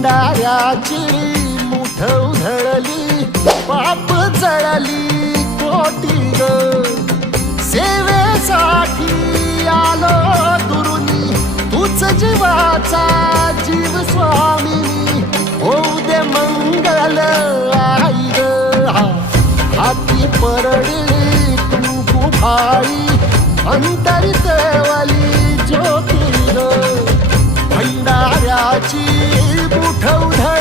भंडाऱ्याची मुठ उधळली, पाप जळली कोटी ग, सेवेसाठी आलो दुरुनी, तूच जीवाचा जीव स्वामिनी, होऊ दे मंगल आई ग. हाती परडी तू भाई, अंतरित वाली ज्योती ग, भंडाऱ्याची मुठ उधळली.